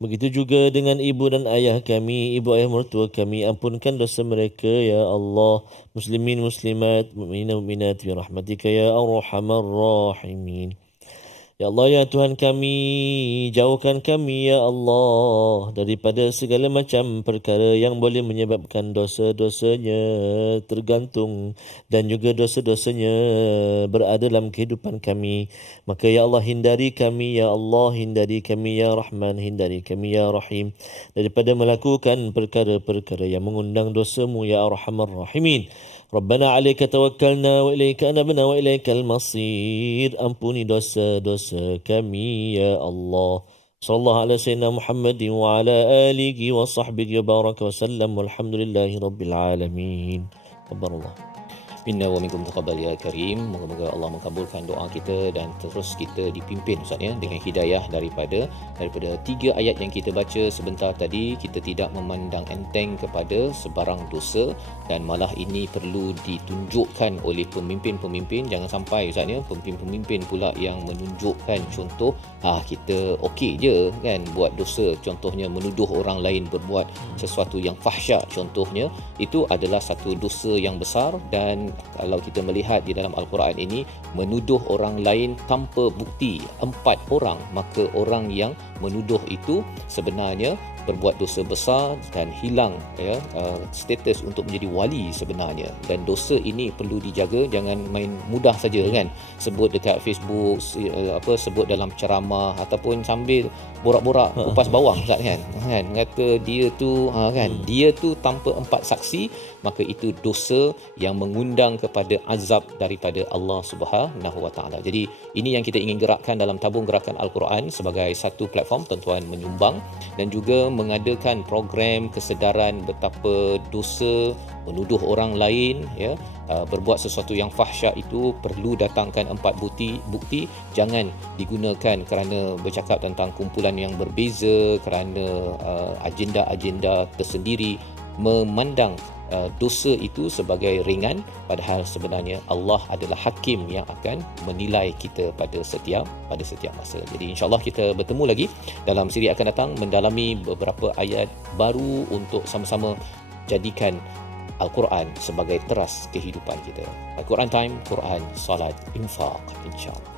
Begitu juga dengan ibu dan ayah kami, ibu ayah mertua kami, ampunkan dosa mereka ya Allah. Muslimin muslimat, mu'minin mu'minat bi rahmatika ya Arhamar Rahimin. Ya Allah ya Tuhan kami, jauhkan kami ya Allah daripada segala macam perkara yang boleh menyebabkan dosa-dosanya tergantung dan juga dosa-dosanya berada dalam kehidupan kami. Maka ya Allah, hindari kami ya Allah, hindari kami ya Rahman, hindari kami ya Rahim daripada melakukan perkara-perkara yang mengundang dosamu ya Arhamar Rahimin. Rabbana alaika tawakkalna wa ilaika anabna wa ilaikal masir. Ampuni dosa-dosa kami ya Allah. Sallallahu ala sayyidina Muhammadin wa ala alihi wa sahbihi wa baraka wa sallam. Walhamdulillahi rabbil alamin. Kabbarallah. Minna wa minkum taqabbal ya karim. Moga-moga Allah mengabulkan doa kita dan terus kita dipimpin Ustaz ya dengan hidayah daripada 3 ayat yang kita baca sebentar tadi. Kita tidak memandang enteng kepada sebarang dosa dan malah ini perlu ditunjukkan oleh pemimpin-pemimpin. Jangan sampai Ustaz ya pemimpin-pemimpin pula yang menunjukkan contoh kita okey je kan buat dosa, contohnya menuduh orang lain berbuat sesuatu yang fahsyat contohnya. Itu adalah satu dosa yang besar dan kalau kita melihat di dalam Al-Quran ini menuduh orang lain tanpa bukti 4 orang, maka orang yang menuduh itu sebenarnya berbuat dosa besar dan hilang status untuk menjadi wali sebenarnya. Dan dosa ini perlu dijaga, jangan main mudah saja kan sebut dekat Facebook, sebut dalam ceramah ataupun sambil borak-borak kupas bawang kan kata dia tu dia tu tanpa 4 saksi, maka itu dosa yang mengundang kepada azab daripada Allah Subhanahu Wa Taala. Jadi ini yang kita ingin gerakkan dalam tabung gerakan Al-Quran sebagai satu platform tuan-tuan menyumbang dan juga mengadakan program kesedaran betapa dosa menuduh orang lain berbuat sesuatu yang fahsyat itu perlu datangkan 4 bukti. Jangan digunakan kerana bercakap tentang kumpulan yang berbeza, kerana agenda-agenda tersendiri, memandang dosa itu sebagai ringan, padahal sebenarnya Allah adalah hakim yang akan menilai kita pada setiap masa. Jadi insya-Allah kita bertemu lagi dalam siri akan datang mendalami beberapa ayat baru untuk sama-sama jadikan Al-Quran sebagai teras kehidupan kita. Al-Quran Time, Quran, Salat, Infaq, insya-Allah.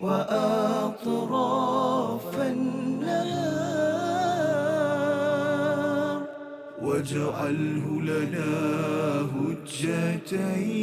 وأطراف النهار واجعله لنا هجتين